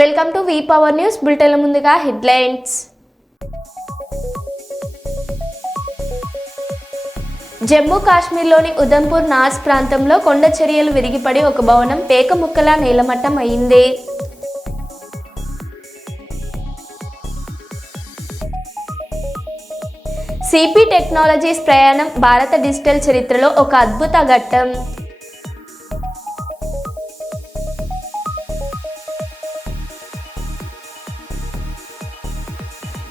Welcome to V power news bulletin. ముందుగా headlines. Jammu కాశ్మీర్లోని ఉదంపూర్ నాస్ ప్రాంతంలో కొండ చర్యలు విరిగిపడి ఒక భవనం పేక ముక్కలా నేలమట్టం అయింది. సిపి టెక్నాలజీస్ ప్రయాణం భారత డిజిటల్ చరిత్రలో ఒక అద్భుత ఘట్టం.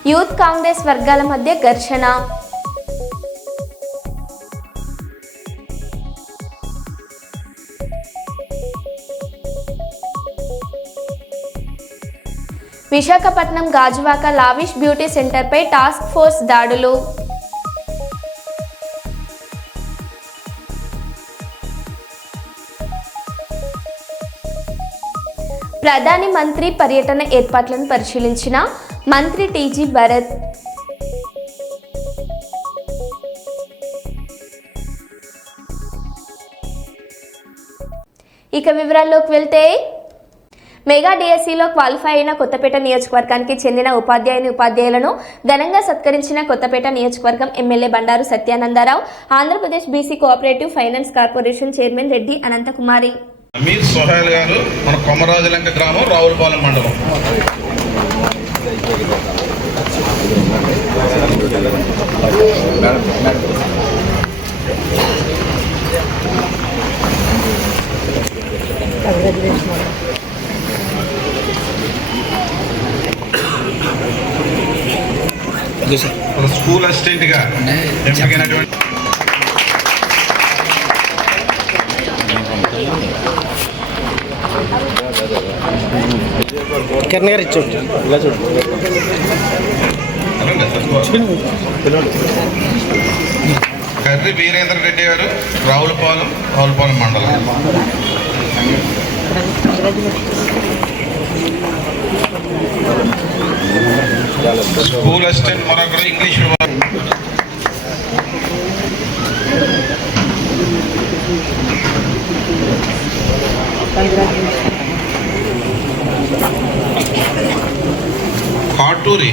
యూత్ కాంగ్రెస్ వర్గాల మధ్య ఘర్షణ. విశాఖపట్నం గాజువాక లావిష్ బ్యూటీ సెంటర్పై టాస్క్ ఫోర్స్ దాడులు. ప్రధాని మంత్రి పర్యటన ఏర్పాట్లను పరిశీలించిన మంత్రి టీజీ భరత్. ఇక వివరాల్లోకి వెళ్తే, మెగా డిఎస్సిలో క్వాలిఫై అయిన కొత్తపేట నియోజకవర్గానికి చెందిన ఉపాధ్యాయులను ఘనంగా సత్కరించిన కొత్తపేట నియోజకవర్గం MLA Bandaru Satyananda Rao, Andhra Pradesh BC cooperative finance corporation chairman Reddy Anantha Kumari. Aamir Sohail గారు మన కొమరాజులంక గ్రామం, రావులపాలెం మండలం. స్కూల్ అసిస్టెంట్ గా ఎంపికైనటువంటి కర్రి వీరేంద్ర రెడ్డి గారు, రావులపాలెం మండలం. స్కూల్ అసిస్టెంట్ మరొకరు ఇంగ్లీష్ విభాగం. కాటూరి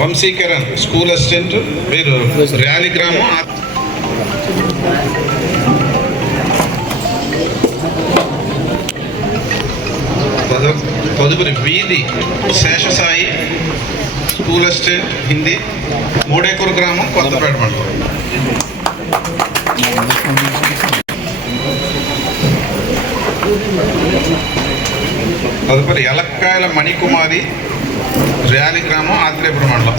వంశీకరణ్ స్కూల్ అసిస్టెంట్, మీరు ర్యాలీ గ్రామం. తదుపరి వీధి శేషసాయి స్కూల్ అసిస్టెంట్ హిందీ, మూడేకూరు గ్రామం, కొత్తపేట మండలం. తదుపరి ఎలక్కాయల మణికుమారి ర్యాలీ గ్రామం, ఆత్రేయపురం మండలం.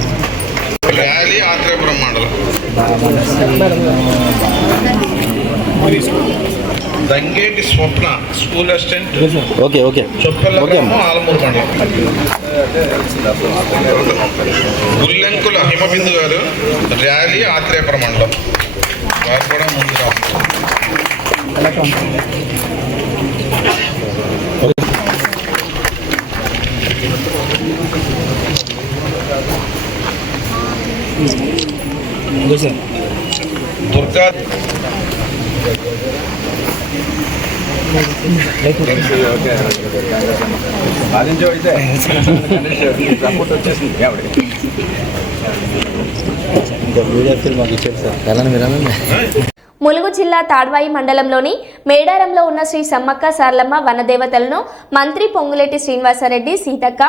ర్యాలీ ఆత్రేయపురం మండలం. దంగేటి స్వప్న స్కూల్ అసిస్టెంట్, చొప్పల గ్రామం, ఆలమూరు మండలం. గుల్లెంకుల హిమబిందు గారు ర్యాలీ ఆత్రేయపురం మండలం. వారు కూడా ముందు రాస్తారు. దుర్గా ములుగు జిల్లా తాడ్వాయి మండలంలోని మేడారంలో ఉన్న శ్రీ సమ్మక్క సారలమ్మ వనదేవతలను మంత్రి పొంగులేటి శ్రీనివాసరెడ్డి, సీతక్క,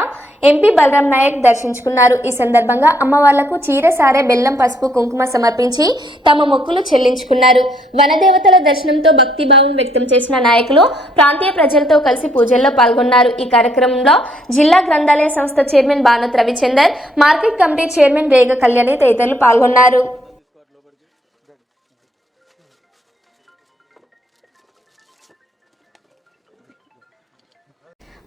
ఎంపీ బలరాం నాయక్ దర్శించుకున్నారు. ఈ సందర్భంగా అమ్మవార్లకు చీర, సారె, బెల్లం, పసుపు, కుంకుమ సమర్పించి తమ మొక్కులు చెల్లించుకున్నారు. వనదేవతల దర్శనంతో భక్తిభావం వ్యక్తం చేసిన నాయకులు ప్రాంతీయ ప్రజలతో కలిసి పూజల్లో పాల్గొన్నారు. ఈ కార్యక్రమంలో జిల్లా గ్రంథాలయ సంస్థ chairman Banoth Ravichander, market committee chairman రేగ కళ్యాణి తదితరులు పాల్గొన్నారు.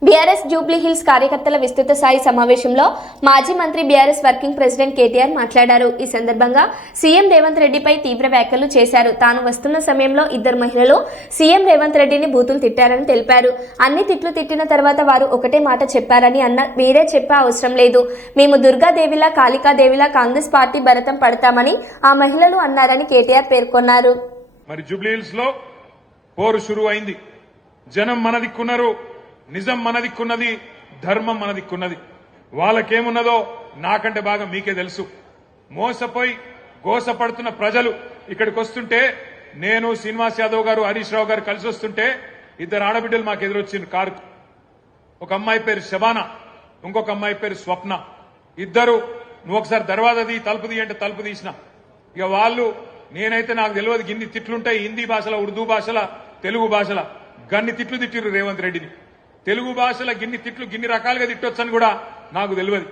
బీఆర్ఎస్ జూబ్లీ హిల్స్ కార్యకర్తల విస్తృత స్థాయి సమావేశంలో మాజీ మంత్రి బీఆర్ఎస్ వర్కింగ్ ప్రెసిడెంట్ కేటీఆర్ మాట్లాడారు. ఈ సందర్భంగా సీఎం రేవంత్ రెడ్డిపై తీవ్ర వ్యాఖ్యలు చేశారు. తాను వస్తున్న సమయంలో ఇద్దరు మహిళలు సీఎం రేవంత్ రెడ్డిని బూతులు తిట్టారని తెలిపారు. అన్ని తిట్లు తిట్టిన తర్వాత వారు ఒకటే మాట చెప్పారని మీరే చెప్పే అవసరం లేదు, మేము దుర్గాదేవిలా కాళికాదేవిలా కాంగ్రెస్ పార్టీ భరతం పడతామని ఆ మహిళలు అన్నారని కేటీఆర్ పేర్కొన్నారు. మరి జూబ్లీ హిల్స్ లో పోరు షురు అయింది. జనం మన దిక్కున్నారు, నిజం మన దిక్కున్నది, ధర్మం మన దిక్కున్నది. వాళ్ళకేమున్నదో నాకంటే బాగా మీకే తెలుసు. మోసపోయి గోసపడుతున్న ప్రజలు ఇక్కడికి వస్తుంటే, నేను శ్రీనివాస్ యాదవ్ గారు హరీష్ రావు గారు కలిసి వస్తుంటే ఇద్దరు ఆడబిడ్డలు మాకు ఎదురొచ్చింది కారు. ఒక అమ్మాయి పేరు శబానా, ఇంకొక అమ్మాయి పేరు స్వప్న. ఇద్దరు నువ్వు ఒకసారి దర్వాజా తీ, తలుపు తీ అంటే తలుపు తీసిన. ఇక వాళ్ళు, నేనైతే నాకు తెలియదు గిన్ని తిట్లుంటాయి హిందీ భాషలో, ఉర్దూ భాషల, తెలుగు భాషల గన్ని తిట్లు తిట్టిరు రేవంత్ రెడ్డిని. తెలుగు భాషలో గిన్ని తిట్లు గిన్ని రకాలుగా తిట్టొచ్చని కూడా నాకు తెలియదు.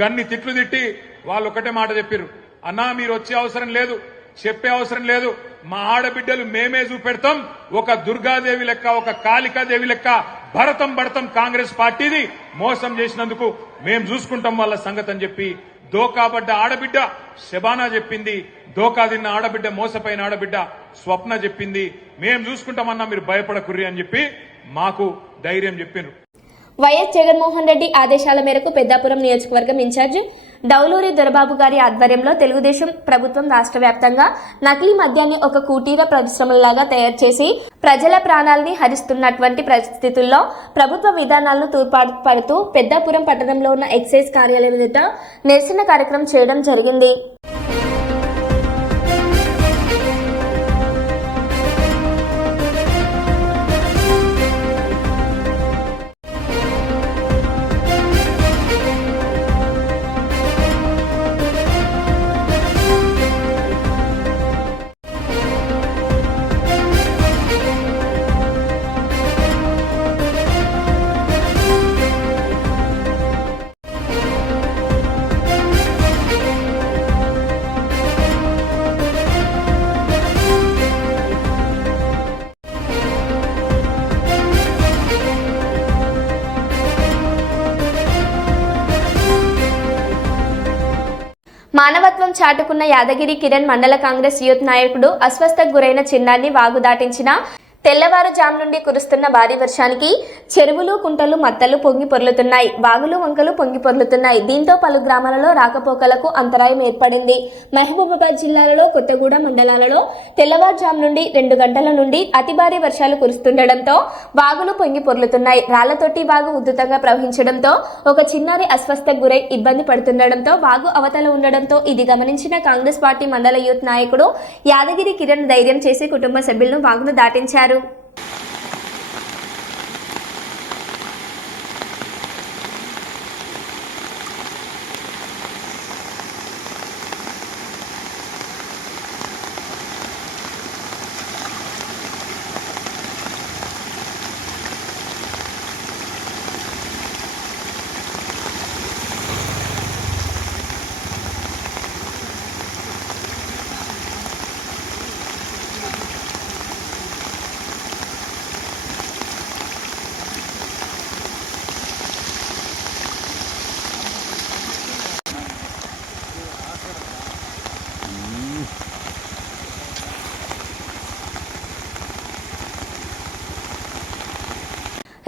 గన్ని తిట్లు తిట్టి వాళ్ళు ఒకటే మాట చెప్పారు, అన్నా మీరు వచ్చే అవసరం లేదు, చెప్పే అవసరం లేదు, మా ఆడబిడ్డలు మేమే చూపెడతాం, ఒక దుర్గాదేవి లెక్క, ఒక కాళికాదేవి లెక్క భరతం పడతాం కాంగ్రెస్ పార్టీది, మోసం చేసినందుకు మేం చూసుకుంటాం వాళ్ళ సంగతి అని చెప్పి దోకాబడ్డ ఆడబిడ్డ శబానా చెప్పింది. దోకా తిన్న ఆడబిడ్డ, మోసపోయిన ఆడబిడ్డ స్వప్న చెప్పింది, మేం చూసుకుంటామన్నా మీరు భయపడకుర్రి అని చెప్పి మాకు ధైర్యం చెప్పిండ్రు. వైఎస్ జగన్మోహన్ రెడ్డి ఆదేశాల మేరకు పెద్దాపురం నియోజకవర్గం ఇన్ఛార్జ్ దౌలూరి దొరబాబు గారి ఆధ్వర్యంలో తెలుగుదేశం ప్రభుత్వం రాష్ట్ర వ్యాప్తంగా నకిలీ మద్యాన్ని ఒక కుటీర పరిశ్రమలాగా తయారు చేసి ప్రజల ప్రాణాలని హరిస్తున్నటువంటి పరిస్థితుల్లో ప్రభుత్వ విధానాలను తూర్పాటుపడుతూ పెద్దాపురం పట్టణంలో ఉన్న ఎక్సైజ్ కార్యాలయం ఎదుట నిరసన కార్యక్రమం చేయడం జరిగింది. మానవత్వం చాటుకున్న యాదగిరి కిరణ్ మండల కాంగ్రెస్ యూత్ నాయకుడు అస్వస్థకు గురైన చిన్నారిని వాగు దాటించిన తెల్లవారుజాము నుండి కురుస్తున్న భారీ వర్షానికి చెరువులు, కుంటలు, మత్తలు పొంగి పొర్లుతున్నాయి. వాగులు, వంకలు పొంగి పొర్లుతున్నాయి. దీంతో పలు గ్రామాలలో రాకపోకలకు అంతరాయం ఏర్పడింది. మహబూబాబాద్ జిల్లాలలో కొత్తగూడ మండలాలలో తెల్లవారుజాము నుండి 2 గంటల నుండి అతి భారీ వర్షాలు కురుస్తుండటంతో వాగులు పొంగి పొర్లుతున్నాయి. రాళ్లతోటి వాగు ఉధృతంగా ప్రవహించడంతో ఒక చిన్నారి అస్వస్థకు గురై ఇబ్బంది పడుతుండటంతో వాగు అవతల ఉండడంతో ఇది గమనించిన కాంగ్రెస్ పార్టీ మండల యూత్ నాయకుడు యాదగిరి కిరణ్ ధైర్యం చేసి కుటుంబ సభ్యులను వాగును దాటించారు.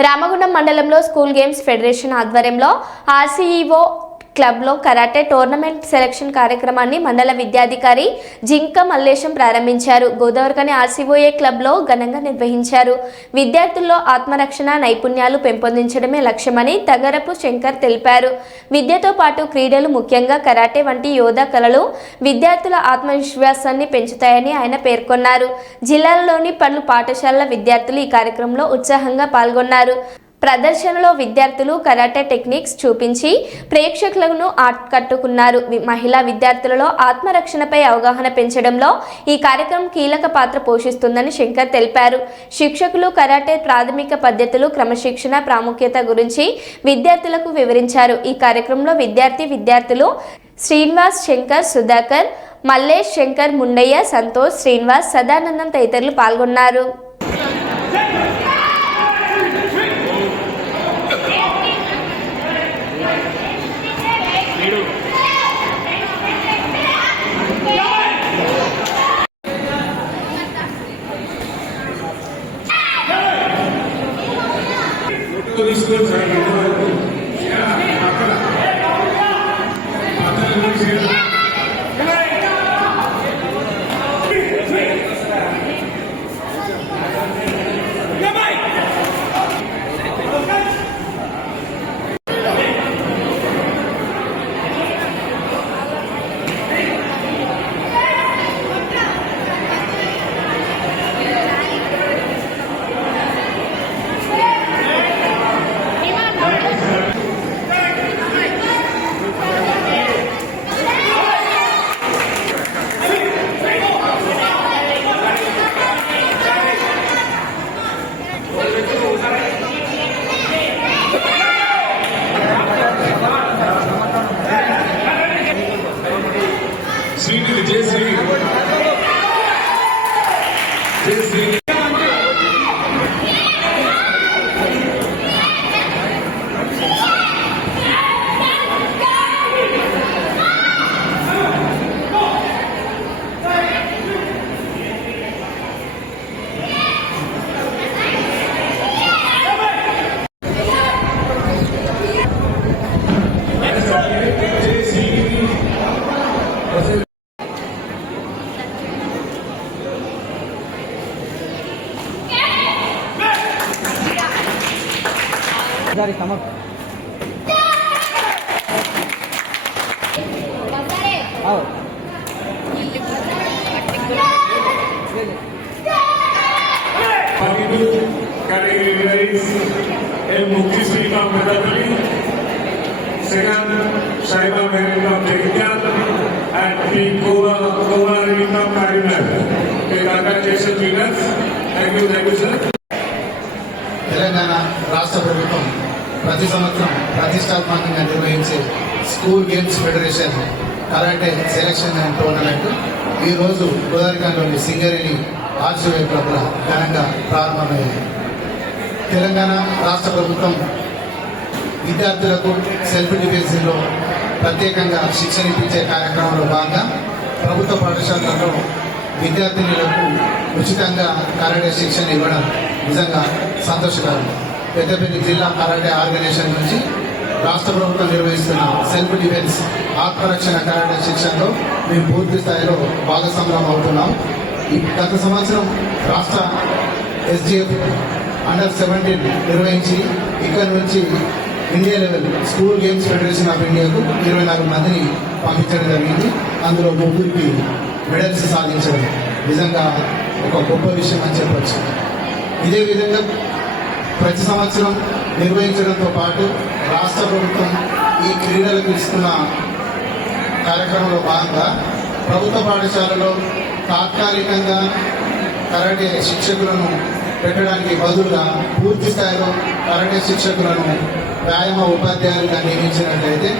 రామగుండం మండలంలో స్కూల్ గేమ్స్ ఫెడరేషన్ ఆధ్వర్యంలో ఆర్సీఈఓ క్లబ్లో కరాటే టోర్నమెంట్ సెలక్షన్ కార్యక్రమాన్ని మండల విద్యాధికారి జింక మల్లేశం ప్రారంభించారు. గోదావరికని ఆర్సీఓఏ క్లబ్లో ఘనంగా నిర్వహించారు. విద్యార్థుల్లో ఆత్మరక్షణ నైపుణ్యాలు పెంపొందించడమే లక్ష్యమని తగరపు శంకర్ తెలిపారు. విద్యతో పాటు క్రీడలు, ముఖ్యంగా కరాటే వంటి యోధా కళలు విద్యార్థుల ఆత్మవిశ్వాసాన్ని పెంచుతాయని ఆయన పేర్కొన్నారు. జిల్లాలోని పలు పాఠశాలల విద్యార్థులు ఈ కార్యక్రమంలో ఉత్సాహంగా పాల్గొన్నారు. ప్రదర్శనలో విద్యార్థులు కరాటే టెక్నిక్స్ చూపించి ప్రేక్షకులను ఆకట్టుకున్నారు. మహిళా విద్యార్థులలో ఆత్మరక్షణపై అవగాహన పెంచడంలో ఈ కార్యక్రమం కీలక పాత్ర పోషిస్తుందని శంకర్ తెలిపారు. శిక్షకులు కరాటే ప్రాథమిక పద్ధతులు, క్రమశిక్షణ ప్రాముఖ్యత గురించి విద్యార్థులకు వివరించారు. ఈ కార్యక్రమంలో విద్యార్థులు శ్రీనివాస్, శంకర్, సుధాకర్, మల్లేష్, శంకర్, ముండయ్య, సంతోష్, శ్రీనివాస్, సదానందం తదితరులు పాల్గొన్నారు. ఒకసారి కమక్ category A Mukti Sri of Medatali, second Shaiba Merit of Jagityan, and B Kumar of Karimnagar. Congratulations winners. Thank you sir. Telangana రాష్ట్ర ప్రభుత్వం ప్రతి సంవత్సరం ప్రతిష్టాత్మకంగా నిర్వహించే school games federation karate selection and tournament ఈరోజు గోదావరిఖండ్లోని సింగరేణి ఆర్ట్స్వేర్ క్లబ్ల ఘనంగా ప్రారంభమైంది. తెలంగాణ రాష్ట్ర ప్రభుత్వం విద్యార్థులకు సెల్ఫ్ డిఫెన్స్లో ప్రత్యేకంగా శిక్షణ ఇప్పించే కార్యక్రమంలో భాగంగా ప్రభుత్వ పాఠశాలల్లో విద్యార్థినులకు ఉచితంగా కరాటే శిక్షణ ఇవ్వడం నిజంగా సంతోషకరం. పెద్దపల్లి జిల్లా కరాటే ఆర్గనైజేషన్ నుంచి రాష్ట్ర ప్రభుత్వం నిర్వహిస్తున్న సెల్ఫ్ డిఫెన్స్ ఆత్మరక్షణ కరాటే శిక్షణలో మేము పూర్తి స్థాయిలో భాగస్వామ్యం అవుతున్నాం. గత సంవత్సరం రాష్ట్ర SGF Under-17 నిర్వహించి ఇక్కడ నుంచి India level school games federation of ఇండియాకు 24 మందిని పంపించడం జరిగింది. అందులో 3 మెడల్స్ సాధించడం నిజంగా ఒక గొప్ప విషయం అని చెప్పవచ్చు. ఇదే విధంగా ప్రతి సంవత్సరం నిర్వహించడంతో పాటు రాష్ట్ర ప్రభుత్వం ఈ క్రీడలకు ఇస్తున్న కార్యక్రమంలో భాగంగా ప్రభుత్వ పాఠశాలలో తాత్కాలికంగా కరాటే శిక్షకులను పెట్టడానికి బదులుగా పూర్తి స్థాయిలో కరాటే శిక్షకులను వ్యాయామ ఉపాధ్యాయులుగా నియమించినట్లయితే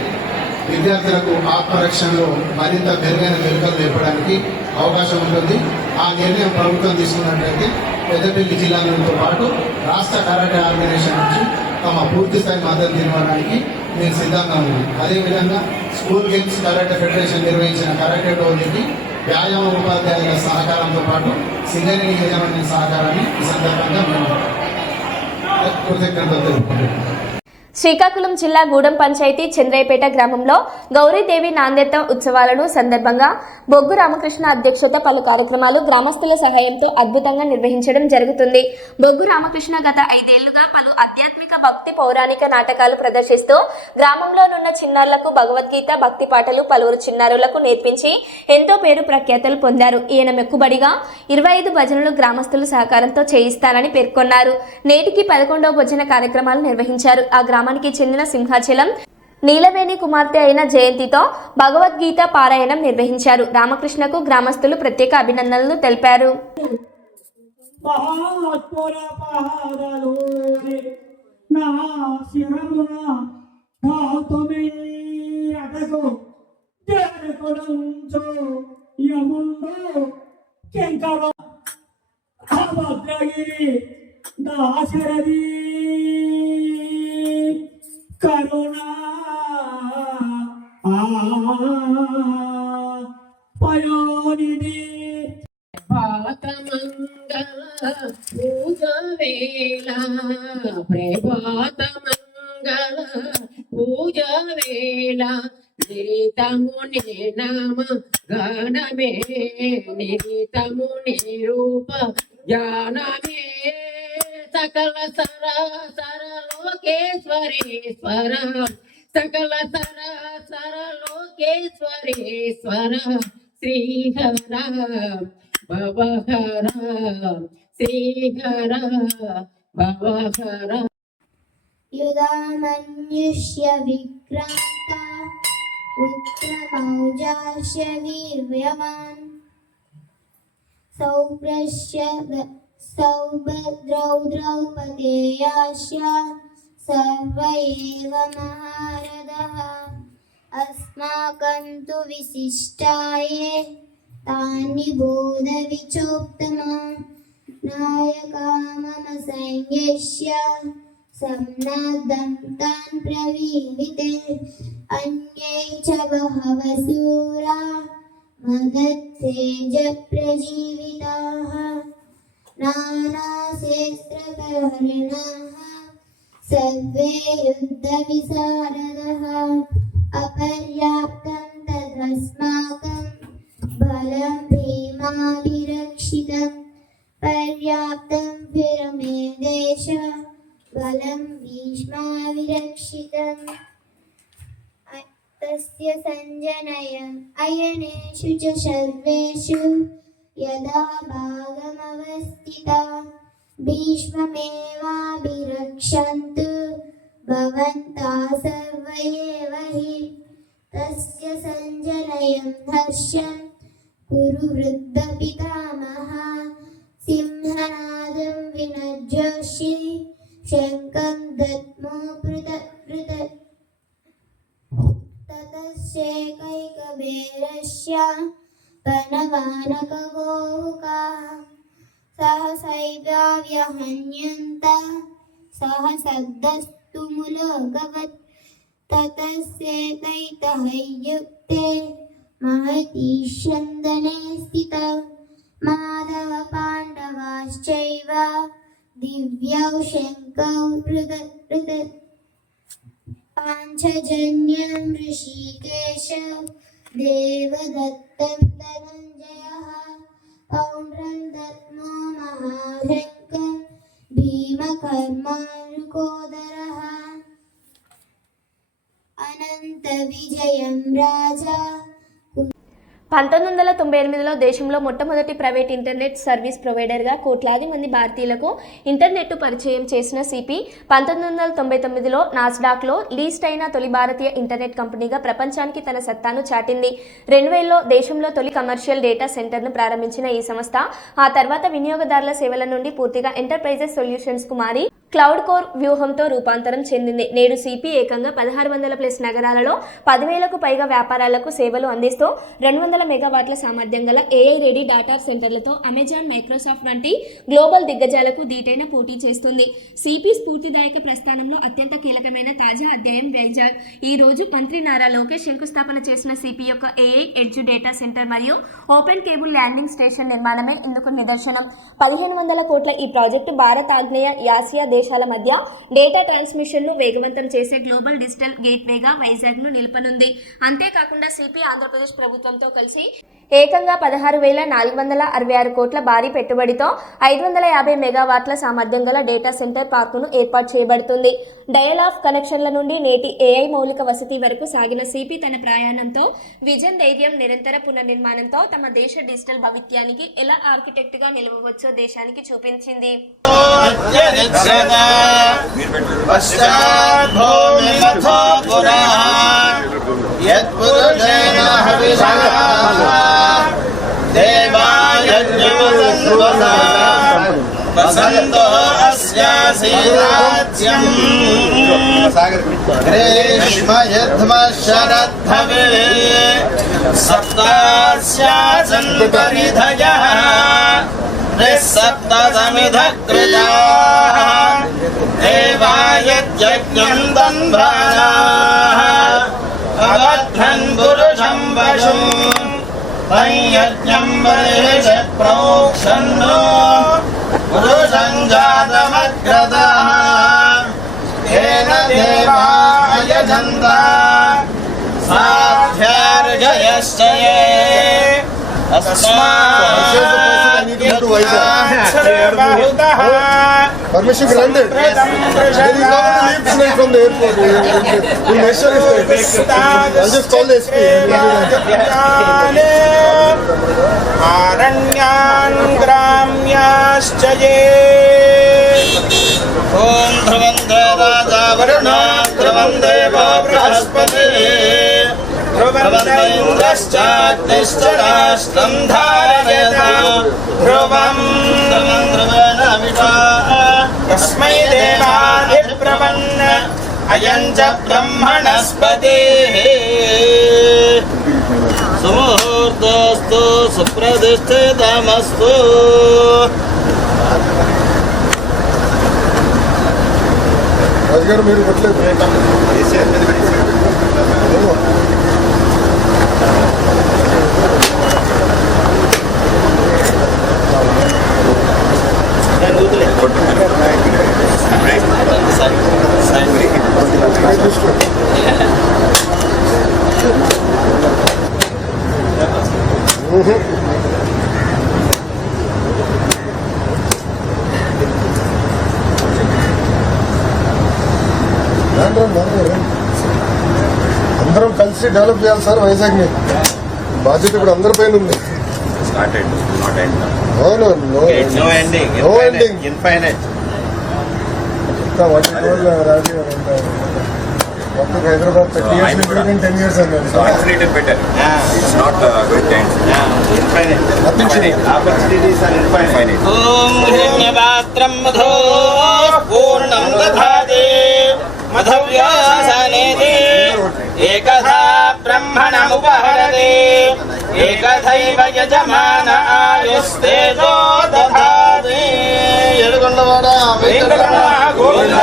విద్యార్థులకు ఆత్మరక్షణలో మరింత మెరుగైన మెరుగులు నేర్పడానికి అవకాశం ఉంటుంది. ఆ నిర్ణయం ప్రభుత్వం తీసుకున్నట్లయితే పెద్దపల్లి జిల్లాలతో పాటు రాష్ట్ర కరాటే ఆర్గనైజేషన్ నుంచి తమ పూర్తి స్థాయి మద్దతు ఇవ్వడానికి నేను సిద్ధంగా ఉన్నాను. అదేవిధంగా స్కూల్ గేమ్స్ కరాటే ఫెడరేషన్ నిర్వహించిన కరాటే టోర్నీకి వ్యాయామ ఉపాధ్యాయుల సహకారంతో పాటు సింగరేణి యాజమాన్య సహకారాన్ని ఈ సందర్భంగా మేము కృతజ్ఞతలు తెలుపుకుంటున్నాం. శ్రీకాకుళం జిల్లా గూడెం పంచాయతీ చంద్రయ్యపేట గ్రామంలో గౌరీదేవి నాందేత ఉత్సవాలను సందర్భంగా బొగ్గు రామకృష్ణ అధ్యక్షత పలు కార్యక్రమాలు గ్రామస్తుల సహాయంతో అద్భుతంగా నిర్వహించడం జరుగుతుంది. బొగ్గు రామకృష్ణ గత 5 ఏళ్లుగా పలు ఆధ్యాత్మిక భక్తి పౌరాణిక నాటకాలు ప్రదర్శిస్తూ గ్రామంలోనున్న చిన్నారులకు భగవద్గీత భక్తి పాటలు పలువురు చిన్నారులకు నేర్పించి ఎంతో పేరు ప్రఖ్యాతలు పొందారు. ఈయన మెక్కుబడిగా 25 భజనలు గ్రామస్తుల సహకారంతో చేయిస్తానని పేర్కొన్నారు. నేటికి 11వ భజన కార్యక్రమాలు నిర్వహించారు. ఆ గ్రామానికి చెందిన సింహాచలం నీలవేణి కుమార్తె అయిన జయంతితో భగవద్గీత పారాయణం నిర్వహించారు. రామకృష్ణకు గ్రామస్తులు ప్రత్యేక అభినందనలు తెలిపారు. కరుణా పయోనిధి ప్రభాతమంగళ పూజ వేళ ప్రభాతమంగళ పూజ వేళ నిరితము నామ గణమే నిరితము నిరూప జ్ఞానమే సకల సర లోకేశ్వరేశ్వర సకల సర లోకేశ్వరేశ్వర శ్రీహర భవహర శ్రీహర భవహర యుధామన్యుష్య విక్రాంత ఉత్తమౌజాస్య వీర్యవాన్ సౌభద్రౌ ద్రౌపదేయాస్య సర్వ ఏవ మహారథః అస్మాకం తు విశిష్టాయే తాని బోధ విచోత్తమా నాయకా మమ సైన్యస్య సంనాదం తాన్ ప్రవీవితే అన్యై చ బహవ శూరా మదత్తేజ ప్రజీవితాః నానాశస్త్రకర్ణాః సర్వే యుద్ధవిశారదః అపర్యాప్తం తదస్మాకం బలం భీమాభిరక్షితం పర్యాప్తం ఫిర్ మే దేశ బలం భీష్మాభిరక్షితం तस्य सञ्जनयन् अयनेषु च सर्वेषु यदा भागमवस्थिता भीष्ममेवाभिरक्षन्तु भवन्तः सर्व एव हि तस्य सञ्जनयन् हर्षं कुरु वृद्धपितामहः सिंहनादं विनज्योषि शङ्खं दद्मो पृथक् ततश्चैकैकवेरस्य पनवानकगोहुकाः सहसैवाव्यहन्यन्त सहसद्दस्तु मुलोगवत् ततस्यैतैतः युक्ते महती स्यन्दने स्थितौ माधव पाण्डवाश्चैव दिव्यौ शङ्कौ पृथक् पाञ्चजन्यं ऋषिकेश देवदत्तं धनञ्जयः पौण्ड्रं दद्मो महाशङ्कं भीमकर्मानुकोदरः अनन्तविजयं राजा 1998లో దేశంలో మొట్టమొదటి ప్రైవేట్ ఇంటర్నెట్ సర్వీస్ ప్రొవైడర్గా కోట్లాది మంది భారతీయులకు ఇంటర్నెట్టు పరిచయం చేసిన సిపి 1999లో నాస్డాక్లో లీస్ట్ అయిన తొలి భారతీయ ఇంటర్నెట్ కంపెనీగా ప్రపంచానికి తన సత్తాను చాటింది. 2000లో దేశంలో తొలి కమర్షియల్ డేటా సెంటర్ను ప్రారంభించిన ఈ సంస్థ ఆ తర్వాత వినియోగదారుల సేవల నుండి పూర్తిగా ఎంటర్ప్రైజెస్ సొల్యూషన్స్కు మారి క్లౌడ్ కోర్ వ్యూహంతో రూపాంతరం చెందింది. నేడు సిపి ఏకంగా 1600+ నగరాలలో 10,000కు పైగా వ్యాపారాలకు సేవలు అందిస్తూ 200 మెగావాట్ల సామర్థ్యం గల ఏఐ రెడీ డాటా సెంటర్లతో అమెజాన్, మైక్రోసాఫ్ట్ వంటి గ్లోబల్ దిగ్గజాలకు దీటైన పోటీ చేస్తుంది. సిపి స్ఫూర్తిదాయక ప్రస్థానంలో అత్యంత కీలకమైన తాజా అధ్యాయం వైజాగ్. ఈ రోజు మంత్రి నారా లోకేష్ శంకుస్థాపన చేసిన సిపి యొక్క ఏఐ ఎడ్జ్ డేటా సెంటర్ మరియు ఓపెన్ కేబుల్ ల్యాండింగ్ స్టేషన్ నిర్మాణమే ఇందుకు నిదర్శనం. 1500 కోట్ల ఈ ప్రాజెక్టు భారత్, ఆగ్నేయ ఆసియా దేశాల మధ్య డేటా ట్రాన్స్మిషన్ను వేగవంతం చేసే గ్లోబల్ డిజిటల్ గేట్వేగా వైజాగ్ను నిలపనుంది. అంతేకాకుండా సిపి ఆంధ్రప్రదేశ్ ప్రభుత్వంతో కలిసి ఏకంగా 16,466 కోట్ల భారీ పెట్టుబడితో 550 మెగావాట్ల సామర్థ్యం గల డేటా సెంటర్ పార్కును ఏర్పాటు చేయబడుతుంది. డయల్ ఆఫ్ కనెక్షన్ల నుండి నేటి ఏఐ మౌలిక వసతి వరకు సాగిన సిపి తన ప్రయాణంతో విజన్, ధైర్యం, నిరంతర పునర్నిర్మాణంతో తమ దేశ డిజిటల్ భవిత్యానికి ఎలా ఆర్కిటెక్ట్గా నిలవవచ్చో దేశానికి చూపించింది. वसन्तो अस्यासीराज्यम् ग्रीष्म यद्मः शरद्धवे सप्तास्यासन् परिधयः सप्तसमिधः कृताः देवायज्ञम् दन्भानाः अबध्नन् पुरुषं वशुम् यज्ञम् वरेश प्रोक्षन्नो पुरुषं जातमग्रतः येन देवा यजन्त साध्यार्घयश्च ये Permission granted. There is no leave tonight from the airport. We'll make sure it's I'll just call the SP. आरण्यान् ग्राम्याश्च ये ॐ ध्रुवन्ते राजा वरुणो ध्रुवं देवो बृहस्पतिः ध्रुवन्ते इन्द्रश्चाग्निश्च राष्ट्रं धारयेत् ध्रुवं ध्रुवेण विभा तस्मै देवादिप्रपन्न अयं च ब्रह्मणस्पतिः सुमुहूर्तस्तु सुप्रतिष्ठितमस्तु రాజుగారు మీరు కొట్టలేదు అందరం కలిసి యూనివర్సిటీ డెవలప్ చేయాలి సార్ వైజాగ్ని. బాధ్యత ఇప్పుడు అందరిపైన ఉంది. అవును, నో ఎండింగ్, ఇంకా 1 రోజులు రాజీ మొత్తం హైదరాబాద్ 30 years 10 years అన్నారు. ఓం హిరణ్యపాత్రం మధో పూర్ణం దధాతి మధవ్యాసనేతి ఏకథా బ్రహ్మణముపహరతి ఏకథైవ యజమాన ఆయుస్తేజో దధాతి. ఎడుగొండవాడ వెంకటరమణ గోవింద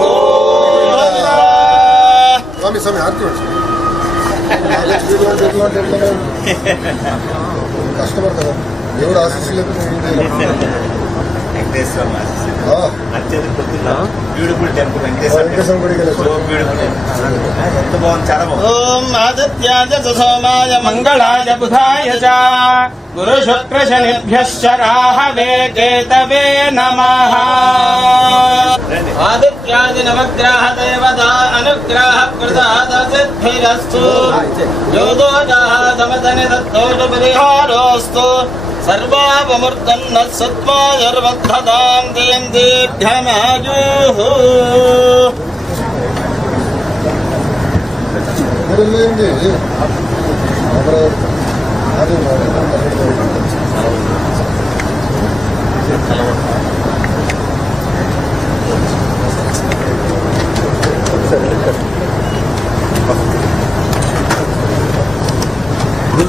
గోవింద. స్వామి స్వామి ఆర్తి కస్టమర్ కదా, దేవుడు ఆశీస్సులు వెంకటేశ్వర గుడికి ఓం ఆదిత్యాయ చ సోమాయ మంగళాయ బుధాయ చ గురు శుక్ర శనిభ్యశ్చ రాహవే కేతవే నమః. ఆదిత్యాది నవగ్రహ దేవతా అనుగ్రహ ప్రసాద సిద్ధిరస్తు. యోదోజాః సమతని తత్తోష పరిహారోస్తు. సర్వావమృతన్న సత్వాయర్వద్ధతాం దీర్ఘమాయుః.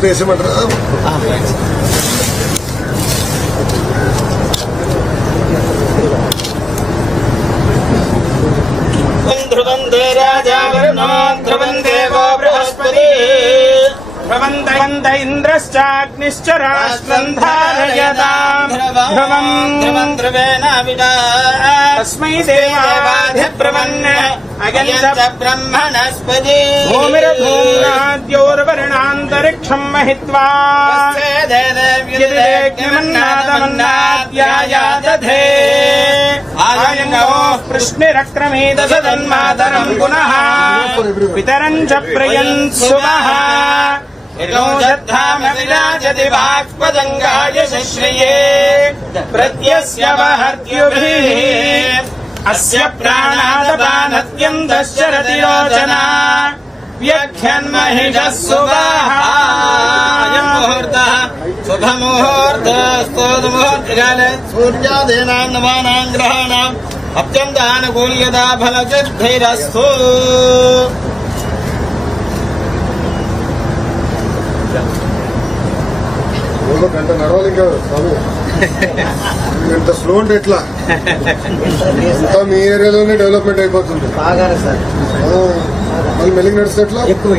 వేసేమంటారా? ధ్రువందే రాజా వరుణో ధ్రువందేవో బృహస్పతి ధ్రువంద ఇంద్రశ్చాగ్నిశ్చ రాష్ట్రం ధారయతాం ధ్రువం ధ్రువం ధ్రువేణ విడా తస్మై దేవాధిబ్రవన్ అగంత బ్రహ్మణస్పతి భూమిర్భూమ్నాద్యోర్వరుణాంతరిక్షం మహిత్వా యదిదేగ్నిమన్నాదమన్నాద్యాయాదధే ఆయనో కృష్ణిరక్రమేద సదన్మాతరం పునః పితరం చ ప్రయన్సుమః యజోజద్ధామ విరాజతి వాక్పదంగాయ శశ్రియే ప్రత్యస్య వహర్త్యుభిః అస్య ప్రాణాదపానత్యంతశ్చరతి లోచనా వ్యాఖ్యన్మహిషः సువాః. అయం ముహూర్తః శుభముహూర్తస్తు. ముహూర్తకాలే సూర్యాదీనాం నవానాం గ్రహాణాం అత్యంతానుకూల్యతా ఫలసిద్ధిరస్తు. గంట నడవాలి ఇంకా స్వామి. ఎంత స్లో అంటే ఎట్లా? ఇంకా మీ ఏరియాలోనే డెవలప్మెంట్ అయిపోతుంది. మళ్ళీ మెల్లిగా నడిస్తే ఎట్లా? ఎక్కువ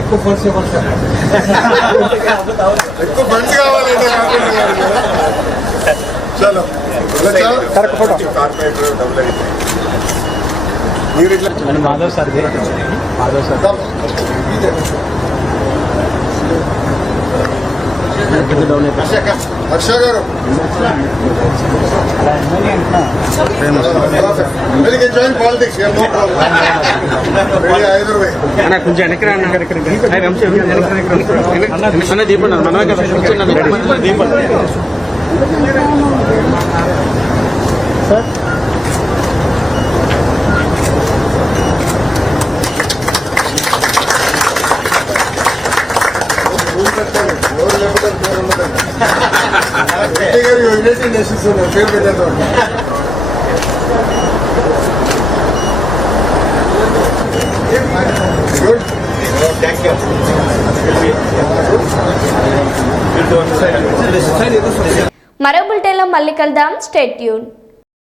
బండి కావాలంటే చలో మీరు ఇట్లా మాధవ్ సార్ హర్ష గారు పాలిటిక్స్ కొంచెం వెనక్కి దీపం దీపం పేరు పెట్టేద్దాం. మరో బులెటిన్లో మళ్ళీ కలుద్దాం. Stay tune.